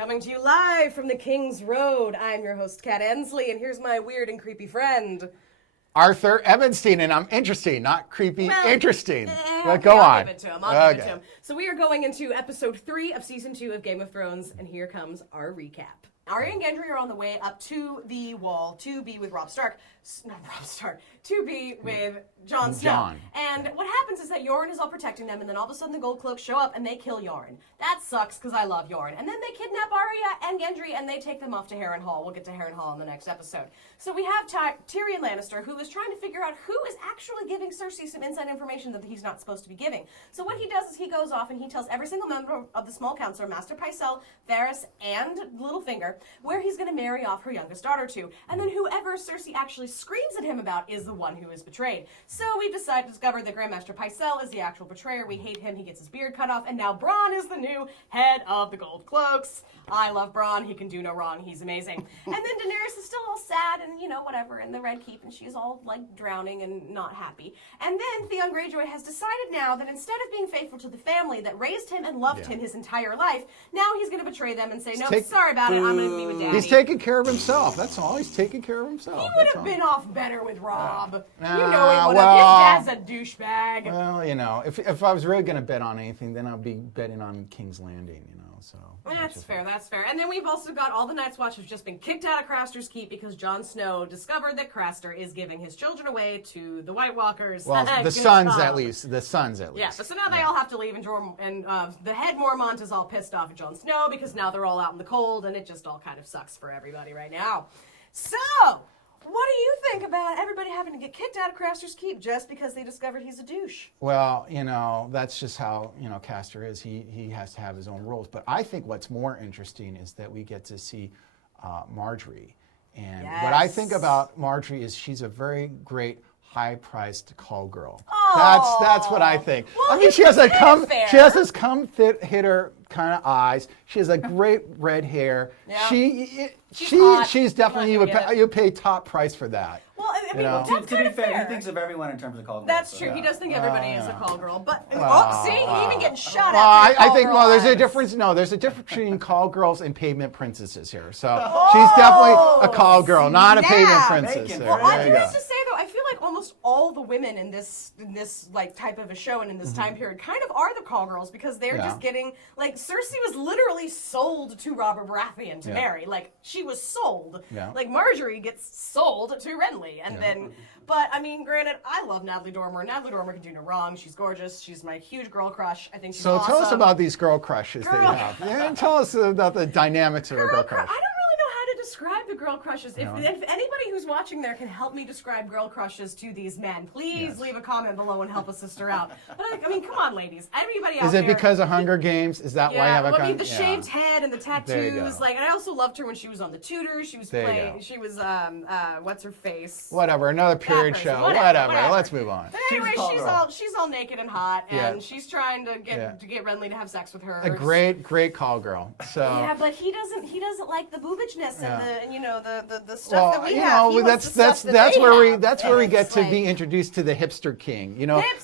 Coming to you live from the King's Road, I'm your host, Kat Ensley, and here's my weird and creepy friend, Arthur Evanstein, and I'm interesting, not creepy, interesting. Go on. I'll give it to him. So we are going into episode 3 of season 2 of Game of Thrones, and here comes our recap. Arya and Gendry are on the way up to the wall to be with to be with Jon Snow. And what happens is that Yoren is all protecting them, and then all of a sudden the Gold Cloaks show up and they kill Yoren. That sucks because I love Yoren. And then they kidnap Arya and Gendry and they take them off to Harrenhal. We'll get to Harrenhal in the next episode. So we have Tyrion Lannister, who is trying to figure out who is actually giving Cersei some inside information that he's not supposed to be giving. So what he does is he goes off and he tells every single member of the small council, Master Pycelle, Varys, and Littlefinger, where he's going to marry off her youngest daughter to. And then whoever Cersei actually screams at him about is the one who is betrayed. So we decide to discover that Grandmaster Pycelle is the actual betrayer. We hate him. He gets his beard cut off. And now Bronn is the new head of the Gold Cloaks. I love Bronn. He can do no wrong. He's amazing. And then Daenerys is still all sad and, whatever, in the Red Keep. And she's all, drowning and not happy. And then Theon Greyjoy has decided now that instead of being faithful to the family that raised him and loved him his entire life, now he's going to betray them and say, sorry about it. I'm going to be with Daddy. He's taking care of himself. That's all. He's taking care of himself. He would have been off better with Rob. He would have. His dad's a douchebag. Well, if I was really going to bet on anything, then I'd be betting on King's Landing, so. That's fair. And then we've also got all the Night's Watch have just been kicked out of Craster's Keep because Jon Snow discovered that Craster is giving his children away to the White Walkers. Well, the sons at least. Yeah, but so now they all have to leave, and the head Mormont is all pissed off at Jon Snow because now they're all out in the cold, and it just all kind of sucks for everybody right now. So, what do you think about everybody having to get kicked out of Craster's Keep just because they discovered he's a douche? Well, that's just how, Castor is. He has to have his own rules. But I think what's more interesting is that we get to see Marjorie. And what I think about Marjorie is she's a very great high-priced call girl. Oh. That's what I think. Well, I mean, she has this hitter kind of eyes. She has a great red hair. Yeah. She's definitely you pay top price for that. Well, I mean, that's to be fair. fair, he thinks of everyone in terms of call girls. That's true. He does think everybody is a call girl. But see, even getting shot at. I think there's a difference. No, there's a difference between call girls and pavement princesses here. So she's definitely a call girl, not a pavement princess. Well, I do have to say though, I feel like almost all the women in this type of a show and in this time period kind of are the call girls because they're just getting Cersei was literally sold to Robert Baratheon to marry. She was sold. Yeah. Marjorie gets sold to Renly, and then. But I mean, granted, I love Natalie Dormer. Natalie Dormer can do no wrong. She's gorgeous. She's my huge girl crush. I think she's awesome. So tell us about these girl crushes that you have. Yeah, tell us about the dynamics of a girl crush. I don't really know how to describe the girl crushes. If anybody who's watching there can help me describe girl crushes to these men, please leave a comment below and help a sister out. But I mean, come on, ladies. Anybody out there? Is it because of Hunger Games? Is that why you have a the shaved head and the tattoos. And I also loved her when she was on The Tudors. She was playing. She was what's her face? Whatever. Another period show. Whatever. Let's move on. But anyway, she's all naked and hot, and she's trying to get Renly to have sex with her. A great call girl. So yeah, but he doesn't like the boobagенess and the stuff that we have. Well, that's where we get to be introduced to the hipster king.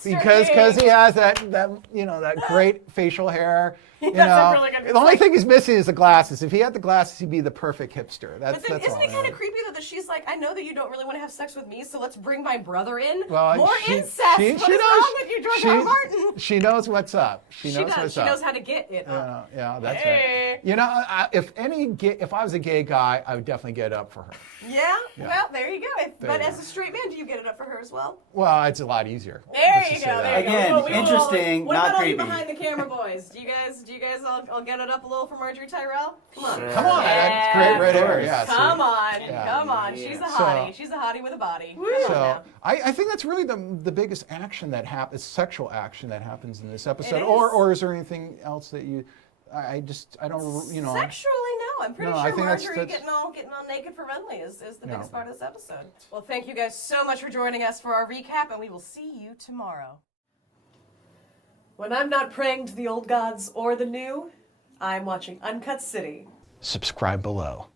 Because he has that great facial hair. The only thing he's missing is the glasses. If he had the glasses, he'd be the perfect hipster. Isn't it kind of creepy though that she's like, I know that you don't really want to have sex with me, so let's bring my brother in. Well, more incest. What is wrong with you, George R. R. Martin? She knows what's up. She knows how to get it up. Yeah, that's right. If I was a gay guy, I would definitely get it up for her. Yeah? Well, there you go. But as a straight man, do you get it up for her as well? Well, it's a lot easier. There you go. Again, interesting, not creepy. What about all you behind the camera boys? Do you guys all get it up a little for Marjorie Tyrell? Come on. That's great red hair. Yeah. Come on. She's a hottie. She's a hottie with a body. So I think that's really the biggest action that happens, sexual action that happens in this episode. Or is there anything else that you? I don't. Sexually, no. I'm pretty sure Marjorie getting all naked for Renly is the biggest part of this episode. Well, thank you guys so much for joining us for our recap, and we will see you tomorrow. When I'm not praying to the old gods or the new, I'm watching Uncut City. Subscribe below.